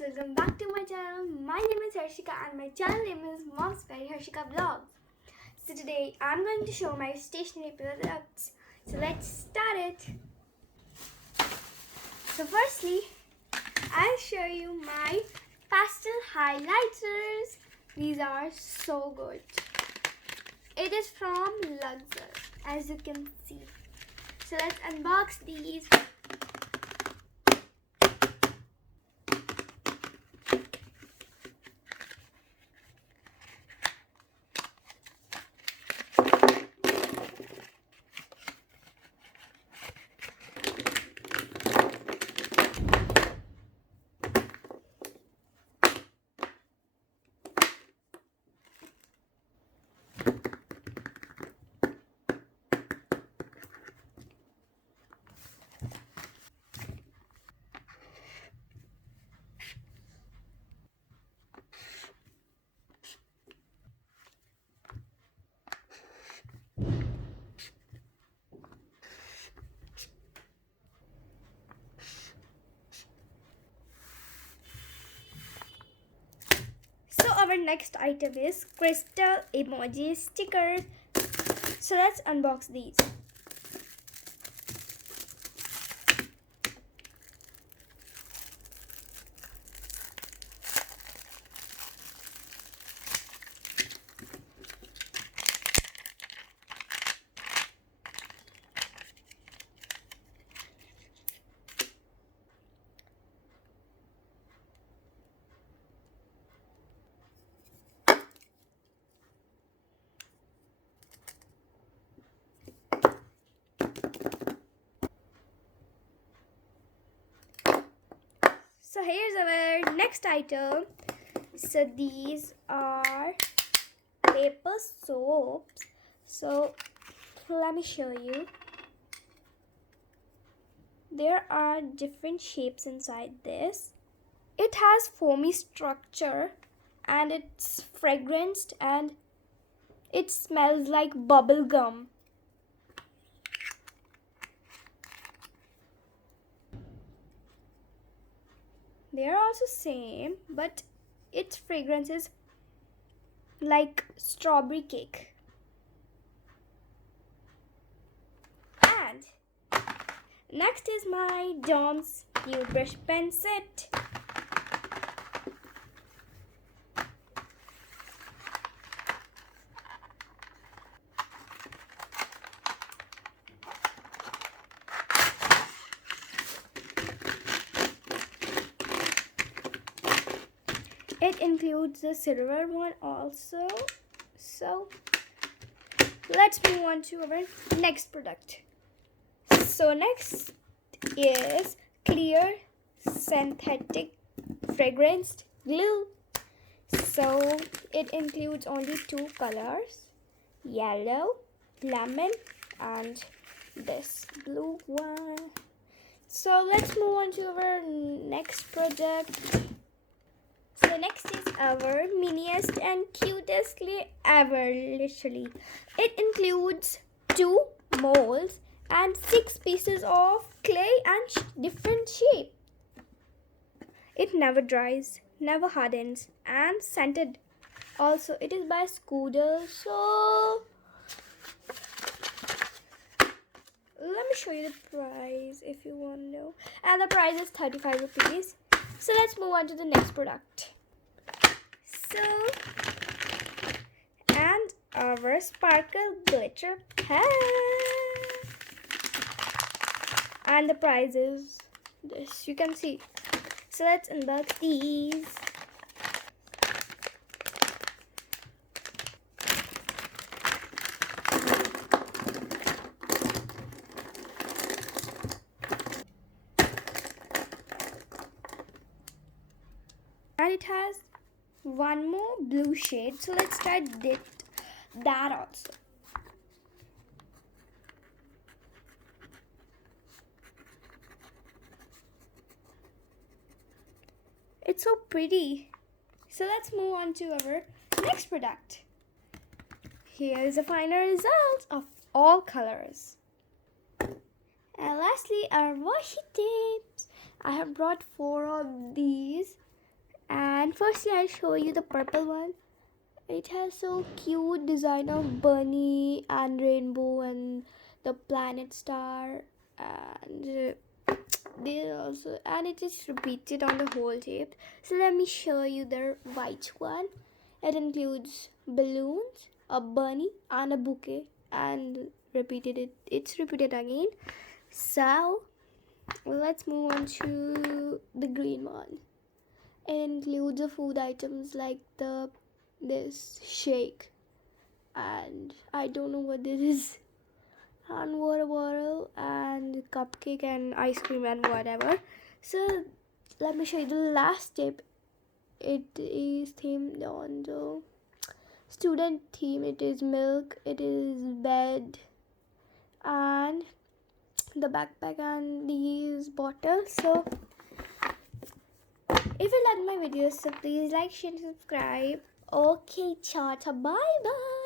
welcome back to my channel. My name is Harshika and my channel name is Mom's by Harshika Vlogs. So today I'm going to show my stationery products. So let's start it. So firstly, I'll show you my pastel highlighters. These are so good. It is from Luxor, as you can see. So let's unbox these. So our next item is crystal emoji stickers. So let's unbox these. So here's our next item. So these are paper soaps. So let me show you. There are different shapes inside this. It has foamy structure and it's fragranced and it smells like bubble gum. They are also same, but its fragrance is like strawberry cake. And next is my Dom's new brush pen set. It includes the silver one also. So let's move on to our next product. So next is clear synthetic fragranced glue. So it includes only two colors, yellow, lemon, and this blue one. So let's move on to our next product. So next is our miniest and cutest clay ever, literally. It includes 2 molds and 6 pieces of clay and different shape. It never dries, never hardens, and scented. Also, it is by Scooter. So let me show you the price if you want to know. And the price is 35 rupees. So let's move on to the next product. So, and our sparkle glitter pen. And the price is this, you can see. So let's unbox these. And it has one more blue shade, so let's try that also. It's so pretty. So let's move on to our next product. Here is the final result of all colors. And lastly, our washi tapes. I have brought 4 of these. firstly I'll show you the purple one. It has so cute design of bunny and rainbow and the planet star, and there also, and it is repeated on the whole tape. So let me show you the white one. It includes balloons, a bunny, and a bouquet, and it's repeated again. So let's move on to the green one. It includes the food items like this shake, and I don't know what this is, and water bottle and cupcake and ice cream and whatever. So let me show you the last tip. It is themed on the student theme. It is milk, it is bed, and the backpack and these bottles. So if you like my videos, so please like, share, and subscribe. Okay, chata, bye bye.